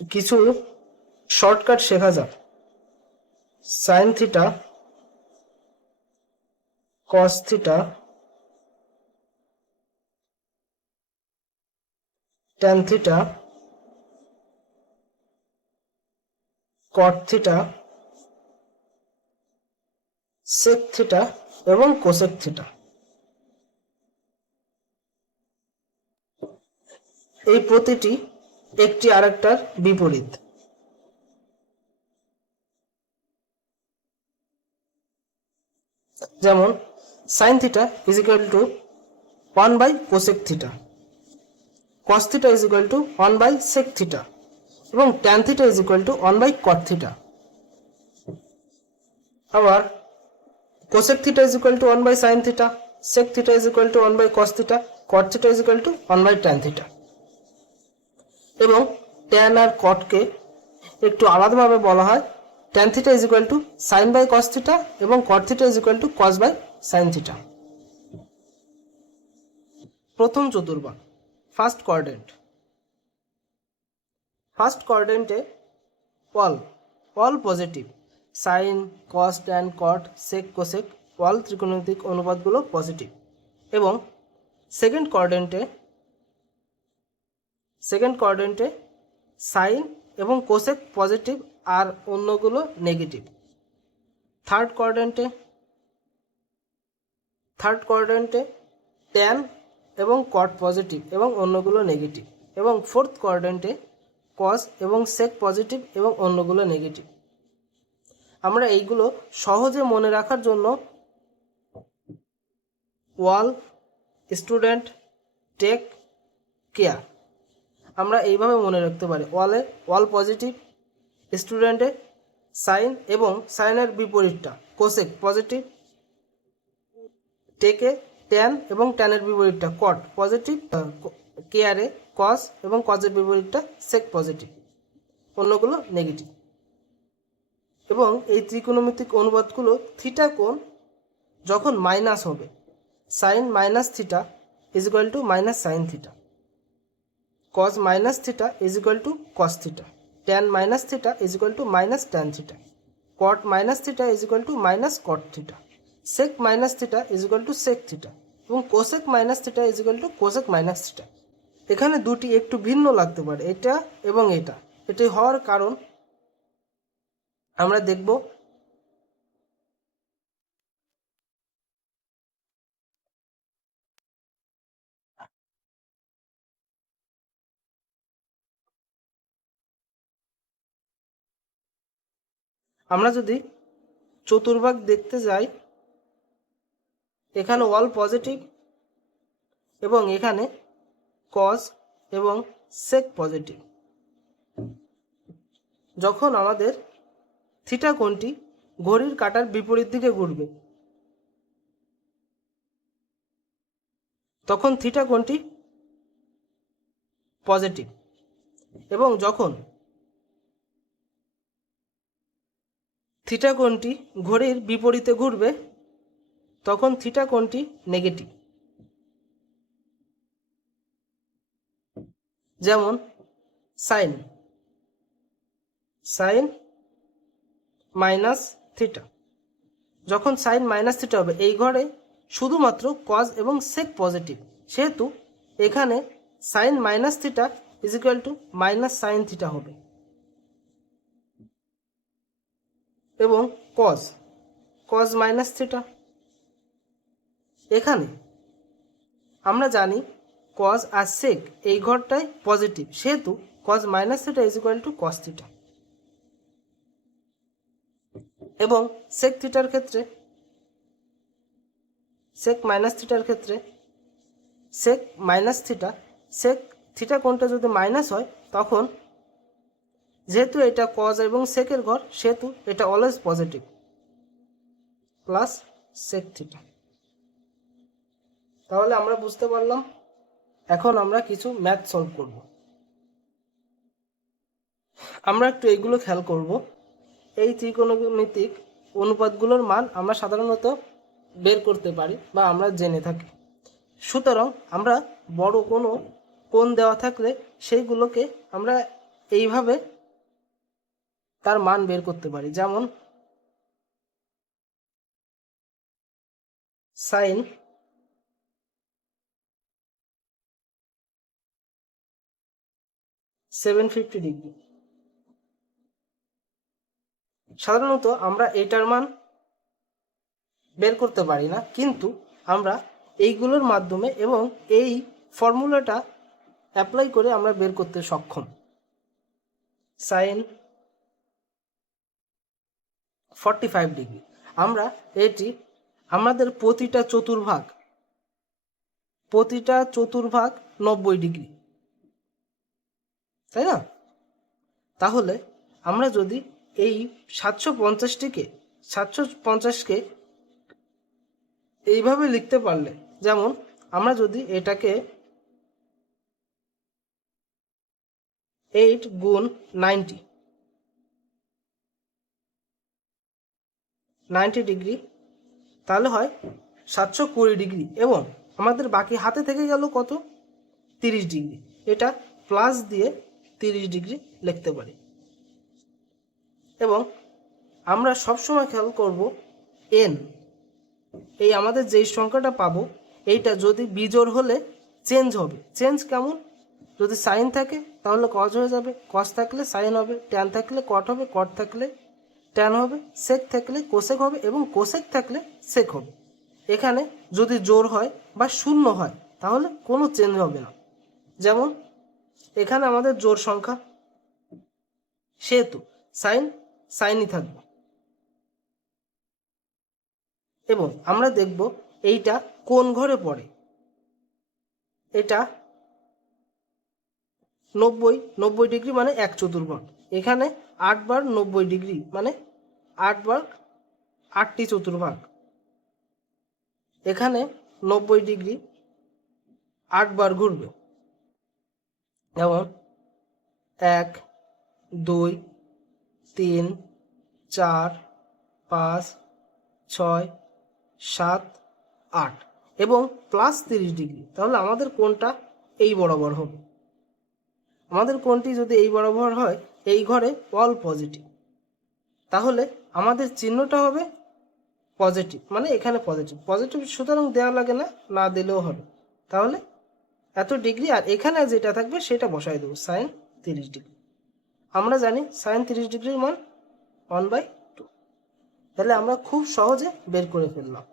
কিছু শর্টকাট শেখা যাক। Sine theta, cos theta, tan theta, cot theta, sec theta এবং কোসেক থিটা। এই প্রতিটি একটি আরেকটার বিপরীত। যেমন sine theta is equal to one by cosec theta, cos theta is equal to one by sec theta এবং tan theta is equal to one by cot theta. আবার cosec theta is equal to one by sine theta, sec theta is equal to one by cos theta, cot theta is equal to one by tan theta. এবং tan আর কটকে একটু আলাদাভাবে বলা হয় tan theta is equal to sine by cos theta এবং cot theta is equal to cos by sine theta. প্রথম চতুর্ভাগ, first quadrant. First কোয়াড্রেন্টে all positive, sine, cos, tan, cot, sec, cosec all ত্রিকোণমিতিক অনুপাতগুলো পজিটিভ। এবং second কোয়াড্রেন্টে sine এবং cosec positive আর অন্যগুলো নেগেটিভ। থার্ড কোয়াড্রেন্টে ট্যান এবং কট পজিটিভ এবং অন্যগুলো নেগেটিভ। এবং ফোর্থ কোয়াড্রেন্টে কস এবং সেক পজিটিভ এবং অন্যগুলো নেগেটিভ। আমরা এইগুলো সহজে মনে রাখার জন্য ওয়াল, স্টুডেন্ট, টেক কেয়ার আমরা এইভাবে মনে রাখতে পারি। ওয়াল পজিটিভ, স্টুডেন্টে সাইন এবং সাইনের বিপরীতটা কোসেক পজিটিভ, টেকে ট্যান এবং ট্যানের বিপরীতটা কট পজিটিভ, কেয়ারে কস এবং কজের বিপরীতটা সেক পজিটিভ, অন্যগুলো নেগেটিভ। এবং এই ত্রিকোণমিতিক অনুপাতগুলো থিটা কোণ যখন মাইনাস হবে, sine minus theta is equal to minus sine theta, cos minus theta is equal to cos theta, tan minus theta is equal to minus tan theta, cot minus theta is equal to minus cot theta, sec minus theta is equal to sec theta এবং cosec minus theta is equal to cosec minus theta. এখানে দুটি একটু ভিন্ন লাগতে পারে, এটা এবং এটা। এটি হওয়ার কারণ আমরা দেখব আমরা যদি চতুর্ভাগ দেখতে যাই, এখানে অল পজিটিভ এবং এখানে কস এবং সেক পজিটিভ। যখন আমাদের থিটা কোণটি ঘড়ির কাঁটার বিপরীত দিকে ঘুরবে তখন থিটা কোণটি পজিটিভ, এবং যখন থিটা কোণটি ঘড়ির বিপরীতে ঘুরবে তখন থিটা কোণটি নেগেটিভ। যেমন সাইন মাইনাস থিটা, যখন সাইন মাইনাস থিটা হবে এই ঘরে শুধুমাত্র কজ এবং সেক পজিটিভ, সেহেতু এখানে sine minus theta is equal to minus sine theta হবে। এবং কজ মাইনাস থিটা, এখানে আমরা জানি কজ আর সেক এই ঘরটাই পজিটিভ, সেহেতু cos minus theta is equal to cos theta. এবং সেক মাইনাস থিটার ক্ষেত্রে sec minus theta, sec theta কোণটা যদি মাইনাস হয় তখন যেহেতু এটা কজ এবং সেকের ঘর সেহেতু এটা always positive, plus sec theta. তাহলে আমরা বুঝতে পারলাম। এখন আমরা কিছু ম্যাথ সলভ করব। আমরা একটু এইগুলো খেয়াল করব। এই ত্রিকোণমিতিক অনুপাতগুলোর মান আমরা সাধারণত বের করতে পারি বা আমরা জেনে থাকি। সুতরাং আমরা বড় কোনো কোণ দেওয়া থাকলে সেইগুলোকে আমরা এইভাবে তার মান বের করতে পারি। যেমন সাইন 750 ডিগ্রি। সাধারণত আমরা এইটার মান বের করতে পারি না, কিন্তু আমরা এইগুলোর মাধ্যমে এবং এই ফর্মুলাটা অ্যাপ্লাই করে আমরা বের করতে সক্ষম। সাইন 45 ডিগ্রি, আমরা এটি আমাদের প্রতিটা চতুর্ভাগ 90 ডিগ্রি, তাই না? তাহলে আমরা যদি এই 750কে এইভাবে লিখতে পারলে, যেমন আমরা যদি এটাকে 8 গুণ 90 ডিগ্রি, তাহলে হয় 720 ডিগ্রি, এবং আমাদের বাকি হাতে থেকে গেল কত? 30 ডিগ্রি। এটা প্লাস দিয়ে 30 ডিগ্রি লিখতে পারি। এবং আমরা সবসময় খেয়াল করব n, এই আমাদের যেই সংখ্যাটা পাবো এইটা যদি বিজোড় হলে চেঞ্জ হবে। চেঞ্জ কেমন? যদি সাইন থাকে তাহলে কজ হয়ে যাবে, কস থাকলে সাইন হবে, ট্যান থাকলে কট হবে, কট থাকলে ট্যান হবে, সেক থাকলে কোসেক হবে, এবং কোসেক থাকলে সেক হবে। এখানে যদি জোড় হয় বা শূন্য হয় তাহলে কোনো চেঞ্জ হবে না। যেমন এখানে আমাদের জোড় সংখ্যা, সেহেতু সাইনই থাকবে। এবং আমরা দেখব এইটা কোন ঘরে পড়ে। এটা 90 ডিগ্রি মানে 1 চতুর্ভাগ। এখানে 8 বার 90 ডিগ্রি মানে 8 বার 8টি চতুর্ভাগ। এখানে 90 ডিগ্রি 8 বার ঘুরবে। যেমন 1, 2, 3, 4, 5, 6, 7, 8 এবং প্লাস 30 ডিগ্রি। তাহলে আমাদের কোনটা এই বরাবর হবে? আমাদের কোনটি যদি এই বরাবর হয়, এই ঘরে অল পজিটিভ, তাহলে আমাদের চিহ্নটা হবে পজিটিভ, মানে এখানে পজিটিভ সুতরাং দেওয়া লাগে না, না দিলেও হবে। তাহলে এত ডিগ্রি, আর এখানে যেটা থাকবে সেটা বসাই দেবো, সাইন 30 ডিগ্রি। আমরা জানি সাইন 30 ডিগ্রির মান 1/2। তাহলে আমরা খুব সহজে বের করে ফেললাম।